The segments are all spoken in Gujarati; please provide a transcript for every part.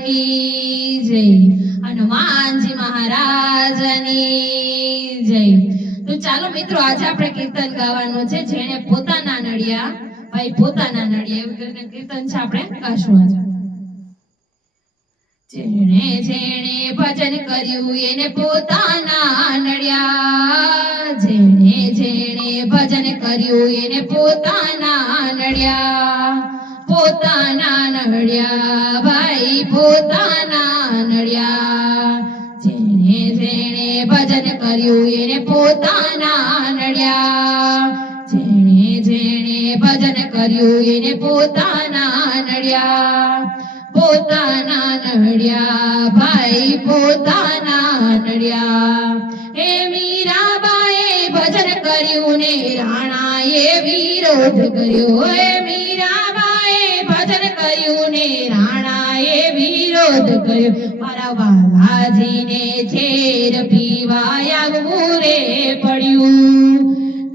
की जय, हनुमानजी महाराजनी जय। तो ચાલો મિત્રો આજે આપણે કીર્તન ગાવાનું છે જેણે પોતાના નડિયા ભાઈ પોતાના નડિયા એવું કરીને કીર્તન છે આપણે ગાશું આજે। જેણે જેણે ભજન કર્યું એને પોતાના નડિયા, જેણે જેણે ભજન કર્યું એને પોતાના નડિયા, પોતાના નડિયા ભાઈ પોતાના નડિયા, જેણે જેણે ભજન કર્યું એને પોતાના નડિયા, જેણે જેણે ભજન કર્યું એને પોતાના નડિયા, પોતાના નડિયા ભાઈ પોતાના નડિયા। હે મીરાબાએ ભજન કર્યું ને રાણાએ વિરોધ કર્યો, હે મીરાબાએ ભજન કર્યું ને રાણાએ વિરોધ કર્યો, મારા વાલાજીને ઝેર પીવા આવવું રે પડ્યું,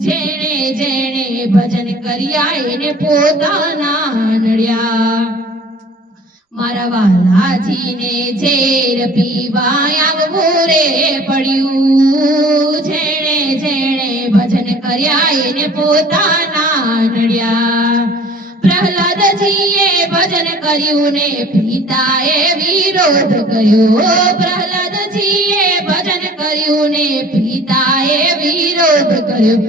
જેણે જેણે ભજન કર્યા એને પોતાના નડિયા, મારા વાલાજીને ઝેર પીવા આવવું રે પડ્યું, જેણે જેણે ભજન કર્યા એને પોતાના નડિયા। પ્રહલાદજીએ ભજન કર્યું ને પિતાએ વિરોધ કર્યો, પ્રહલાદજીએ ભજન કર્યું ને પિતાએ વિરોધ કર્યો,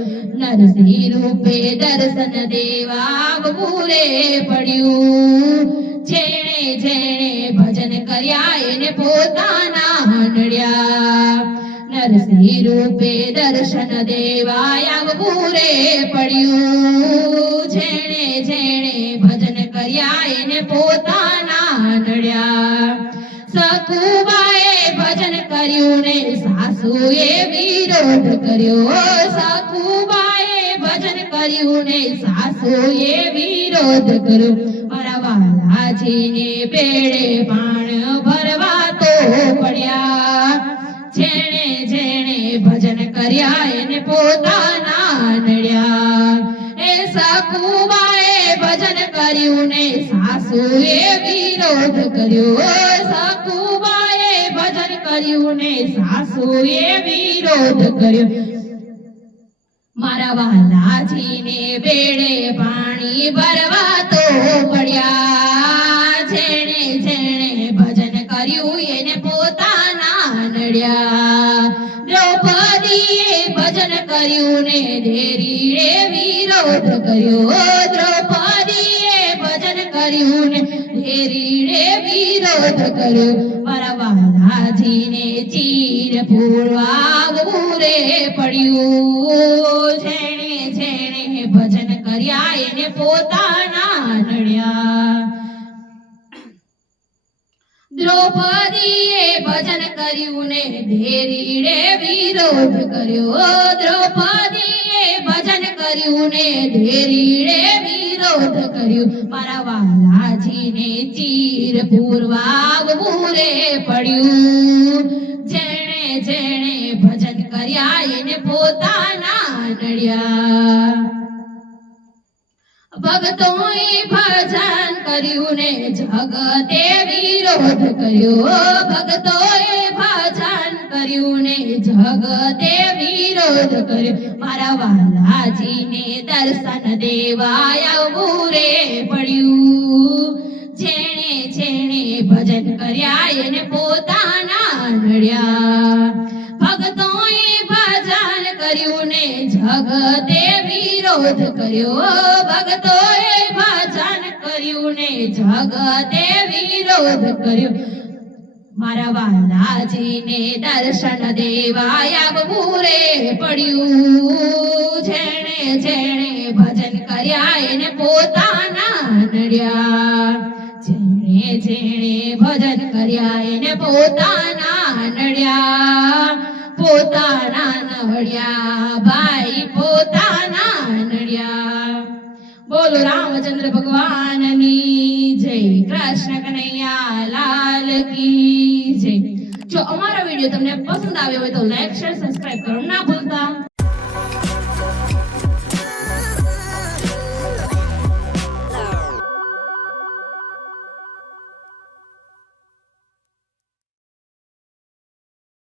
નરસિંહ રૂપે દર્શન દેવા આવવું રે પડ્યું, જેણે જેણે ભજન કર્યા એને પોતાના નડિયા, નરસિંહ રૂપે દર્શન દેવા આવવું રે પડ્યું, જેણે જેણે ભજન કર્યા એને પોતાના નડિયા। સકુબાએ ભજન કર્યું ને સાસુએ વિરોધ કર્યો, સકુબાએ ભજન કર્યું ને સાસુએ વિરોધ કર્યો, મારા વાલાજીને બેડે પાણ ભરવા તો પડ્યા, જેણે જેણે ભજન કર્યા એને પોતાના નડિયા। એ સકુબાએ ભજન કર્યું ને સાસુએ વિરોધ કર્યો, સકુબાએ ભજન કર્યું ને સાસુએ વિરોધ કર્યો, મારા વાલાજીને બેડે પાણી ભરવા તો પડ્યા, જેણે જેણે ભજન કર્યું એને પોતાના નડિયા। દ્રૌપદીએ ભજન કર્યું ને દેરીએ વિરોધ કર્યો, દ્રૌપદીએ ભજન કર્યું ને દેરીએ વિરોધ કર્યો, મારા વાલાજીને ચીર પૂરવા આવવું રે પડ્યું, જેણે જેણે ભજન કર્યા એને પોતાના નડિયા। દ્રૌપદીએ ભજન કર્યું ને દેરીએ વિરોધ કર્યો, દ્રૌપદીએ ભજન કર્યું ને દેરીએ વિરોધ કર્યો, મારા વાલાજીને ચીર પૂરવા આવવું રે પડ્યું, જેણે જેણે ભજન કર્યા એને પોતાના નડિયા। ભક્તોએ ભજન કર્યું ને જગતે વિરોધ કર્યો, ભક્તોએ ભજન કર્યું ને જગતે વિરોધ કર્યો, મારા વાલાજીને દર્શન દેવા આવવું રે પડ્યું, જેણે જેણે ભજન કર્યા એને પોતાના નડિયા। ભક્તોએ ભજન કર્યું ને જગતે વિરોધ કર્યો, ભક્તોએ ભજન કર્યું ને જગતે વિરોધ કર્યો, મારા વાલાજીને દર્શન દેવા આવવું રે પડ્યું, જેણે જેણે ભજન કર્યા એને પોતાના નડિયા, જેણે જેણે ભજન કર્યા એને પોતાના નડિયા, પોતાના નડિયા ભાઈ પોતાના નડિયા। બોલો રામચંદ્ર ભગવાનની જય, કૃષ્ણ કનૈયા લાલ કી જય। જો અમારો વિડીયો તમને પસંદ આવ્યો હોય તો લાઈક શેર સબસ્ક્રાઇબ કરવાનું ના ભૂલતા।